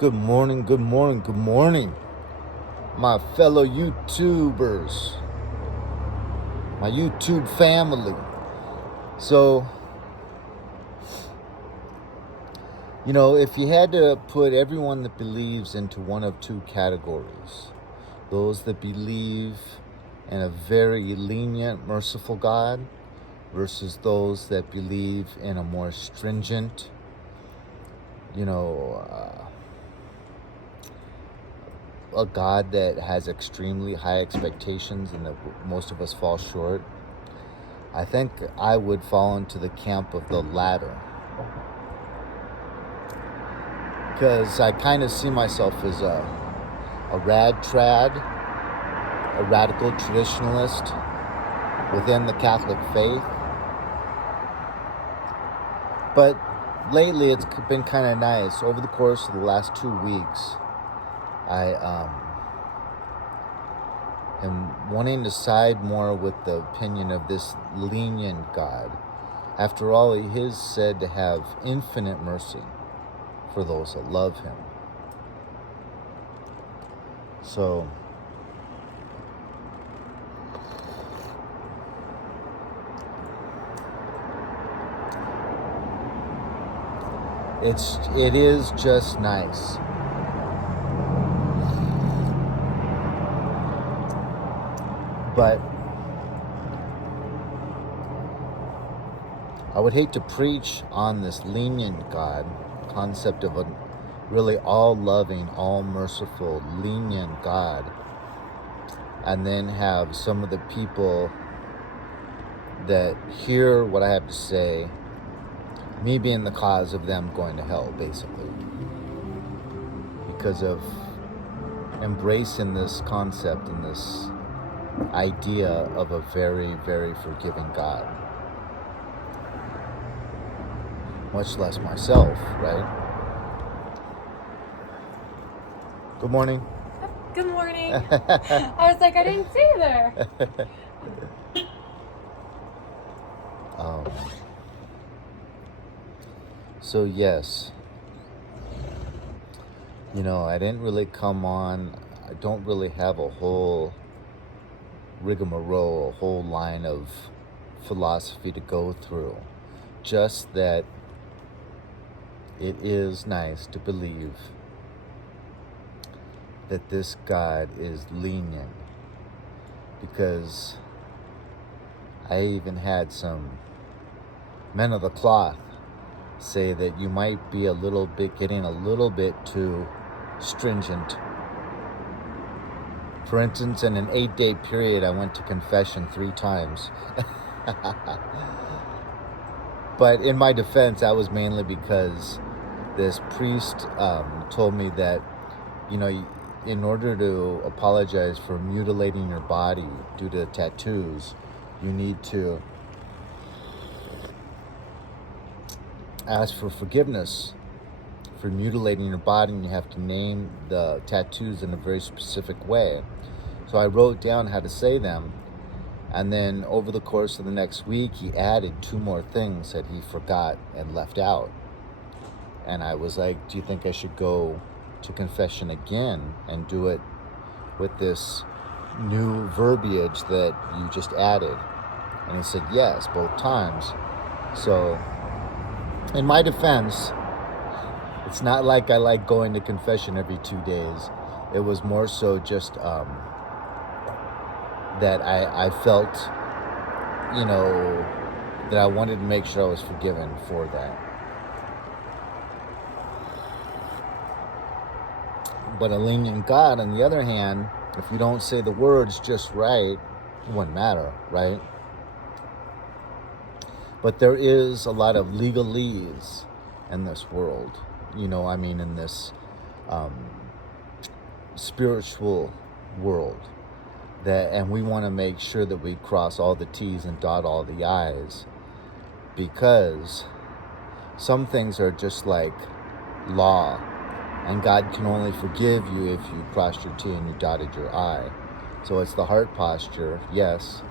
Good morning, good morning, good morning, my fellow YouTubers, my YouTube family. So, if you had to put everyone that believes into one of two categories, those that believe in a very lenient, merciful God versus those that believe in a more stringent, a God that has extremely high expectations and that most of us fall short, I think I would fall into the camp of the latter. Because I kind of see myself as a rad trad, a radical traditionalist within the Catholic faith. But lately it's been kind of nice. Over the course of the last 2 weeks, I am wanting to side more with the opinion of this lenient God. After all, he is said to have infinite mercy for those that love him. So, it is just nice. But I would hate to preach on this lenient God concept of a really all-loving, all-merciful, lenient God, and then have some of the people that hear what I have to say, me being the cause of them going to hell, basically, because of embracing this concept and this idea of a very, very forgiving God. Much less myself, right? Good morning. Good morning. I was like, I didn't see you there. So yes, I didn't really come on. I don't really have a whole rigmarole, a whole line of philosophy to go through. Just that it is nice to believe that this God is lenient, because I even had some men of the cloth say that you might be getting a little bit too stringent. For instance, in an 8-day period, I went to confession 3 times. But in my defense, that was mainly because this priest told me that, in order to apologize for mutilating your body due to tattoos, you need to ask for forgiveness for mutilating your body, and you have to name the tattoos in a very specific way. So I wrote down how to say them, and then over the course of the next week, he added 2 more things that he forgot and left out. And I was like, do you think I should go to confession again and do it with this new verbiage that you just added? And he said yes, both times. So in my defense, it's not like I like going to confession every 2 days. It was more so just that I felt, that I wanted to make sure I was forgiven for that. But a lenient God, on the other hand, if you don't say the words just right, it wouldn't matter, right? But there is a lot of legalese in this world, in this spiritual world. And we want to make sure that we cross all the T's and dot all the I's, because some things are just like law, and God can only forgive you if you crossed your T and you dotted your I. So it's the heart posture, yes,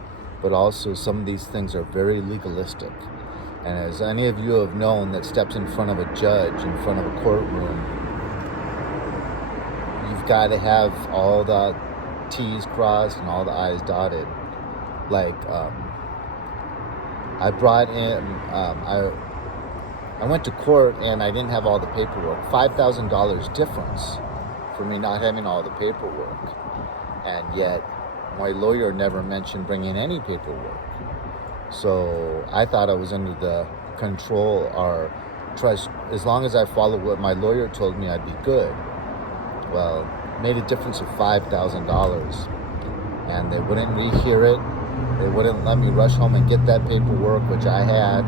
but also some of these things are very legalistic. And as any of you have known that steps in front of a judge, in front of a courtroom, got to have all the T's crossed and all the I's dotted. Like, I brought in, I went to court and I didn't have all the paperwork. $5,000 difference for me not having all the paperwork. And yet, my lawyer never mentioned bringing any paperwork. So I thought I was under the control or trust. As long as I followed what my lawyer told me, I'd be good. Well, made a difference of $5,000. And they wouldn't rehear it. They wouldn't let me rush home and get that paperwork, which I had.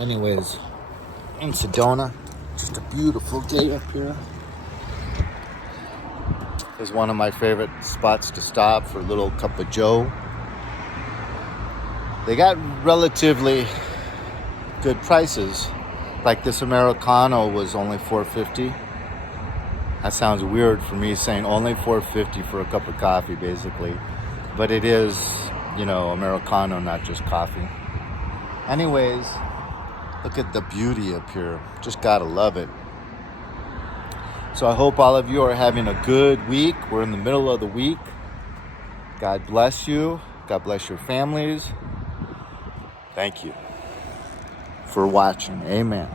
Anyways, in Sedona, just a beautiful day up here. It's one of my favorite spots to stop for a little cup of joe. They got relatively good prices. Like this Americano was only $4.50. That sounds weird for me saying only $4.50 for a cup of coffee, basically. But it is, Americano, not just coffee. Anyways, look at the beauty up here. Just gotta love it. So I hope all of you are having a good week. We're in the middle of the week. God bless you. God bless your families. Thank you for watching. Amen.